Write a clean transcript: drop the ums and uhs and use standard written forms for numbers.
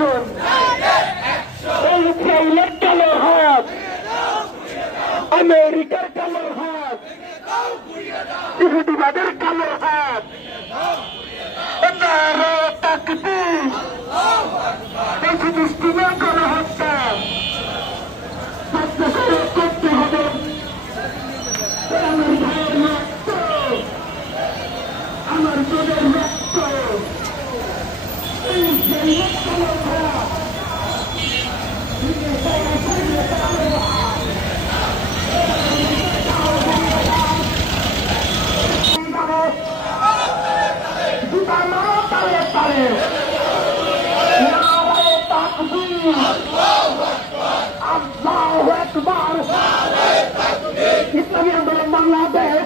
Action, এই ইসরায়েলের কালো হাত, আমেরিকার কালো হাত, ইহুদিবাদের কালো হাত, নারে তাকবীর, বেশি দৃষ্টি না গণহত্যা করতে হবে। আমার ভাইয়ের রক্ত, আমার বোনের রক্ত, এই ইসরায়েলের কালো হাত, ইসলামী আন্দোলন বাংলাদেশ